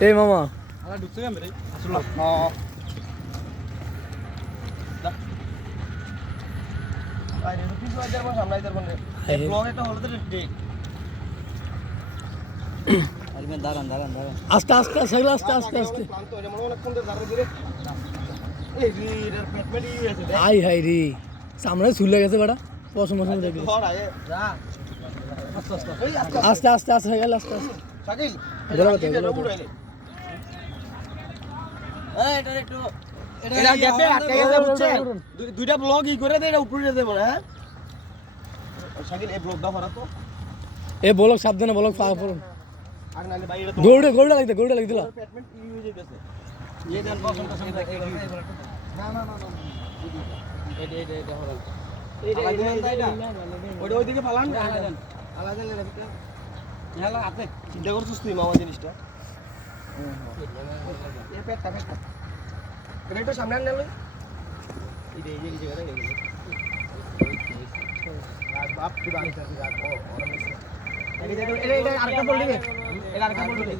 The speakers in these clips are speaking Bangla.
এই মামা আলা ঢুকছে কেন রে আসলে আরে কিছু আইদার বল সামনে আইদার বল এই ব্লগ একটা হলো তো ঠিক আরে দাঁড়ান আস্তে আস্তে সাইকেল আস্তে আস্তে আস্তে ক্লান্ত হয়ে মনে অনেকক্ষণ ধরে দাঁড়িয়ে দিলে এই রে এর পেট মেডি আছে দেখ আই হাই রে সামনে ঝুলে গেছে বেটা পশম মশম দেখি ধর আয় যা এই আস্তে আস্তে আস্তে সাইকেল আস্তে আস্তে শাকিল ধরো তো, এটা ধরো তো। উড়াইলে এই এটা একটু এটা গ্যাপে আটকে গেছে বুঝছেন দুইটা ব্লগ ই করে দে এটা উপরে দেব না হ্যাঁ শাকিল এই ব্লগটা করা তো এ বলক সাবধানে বলক পা পড়ুন আর নালে ভাই এটা তো গোলটা লাগতে দিলা পেটমেন্ট ই হয়ে যাইতেছে এই দেন পছন্দ পছন্দ না এটা হলো ওইটা ওইদিকে ফালান আলাদা রাখতে হেলা হাতে চিন্তা করছিস তুই মামা জিনিসটা এই পেটটা এটা একটু সামনে আনলে এই জায়গাটা রাখ বাপ কি বানিয়েছিস রাখ ও এটা আরেকটা বল দিবে এটা আরেকটা বল দিবে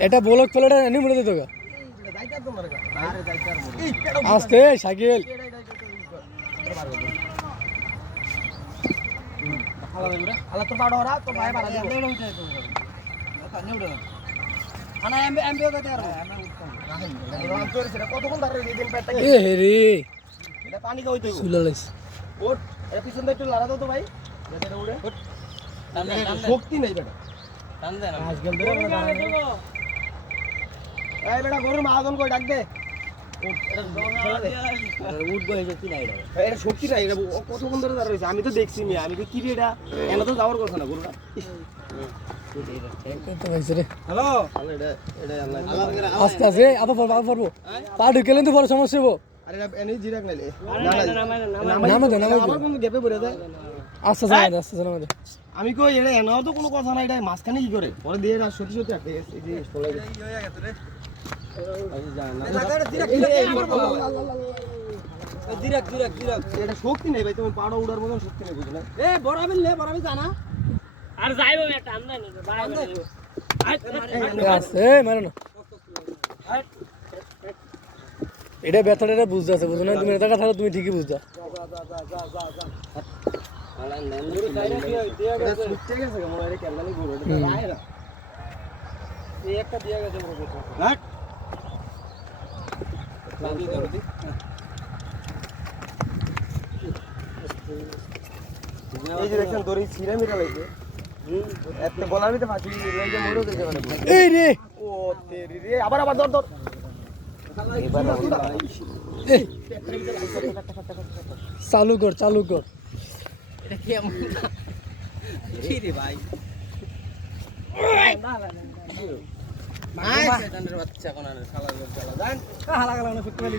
এটা বলক প্লেটা এনে মুড়ে দিত গা যাইতা তো মারগা আরে যাইতা আর বল আস্তে সাইকেল আলা তো পাড়ো ওরা তো ভাই পাড়া দেব আনা এমবিও কত আর কতক্ষণ দাঁড়িয়ে এই দিন পেটটা এ হে রে এটা পানি খাওয়াই তো চুলা লাগছে ওট এর পিছন দিয়ে একটু লড়া দাও তো ভাই যাতে এটা উড়ে শক্তি নেই বেটা টান দেন আজকাল ধরে এই বেটা গরুর মাজন কই ডাক দে উঠবো হয়ে যাচ্ছে না এটা এটা শক্তি নাই এটা কতক্ষণ ধরে দাঁড়িয়ে রয়েছে আমি তো দেখছি মি আমি তো কি রে এটা এনে তো যাওয়ার কথা না গরুটা কত হইছে রে হ্যালো এটা এটা আল্লাহ আস্তে আস্তে আবার পড়বো পা ঢুকেলেন তো বড় সমস্যা হবো আরে এটা এনে জিরাক নাইলে নামে দে আবার কোন গ্যাপে পড়ে যায় আস্তে জানা দে আমি কই এটা এনাও তো কোনো কথা নাই এটা মাঝখানে কি করে পরে দিয়ে না সত্যি সত্যি আটকে গেছে এই যে চলে গেছে জিরাক এটা শক্তি নেই ভাই তুমি পাড়া উড়ার মতন শক্তি নেই বুঝলে এ বড়াবি জানা আর যাইবো একটা আমনা নি আস্তে মারো না এটা ব্যথাটা বুঝতে আছে বুঝো না তুমি এটা থাকলে তুমি ঠিকই বুঝতা একটা দিয়ে গেছে এই যে দেখছেন দড়ি ছিঁড়ে মিটা লাগছে এত বলার ভিতরে ফাঁসি লেগে মরেও যেতে পারে এই রে ও তেরি রে আবার ধর এই, চালু কর এটা কেমন কি রে ভাই বাচ্চা কোন শালা জান হালা গালা না ফিট করি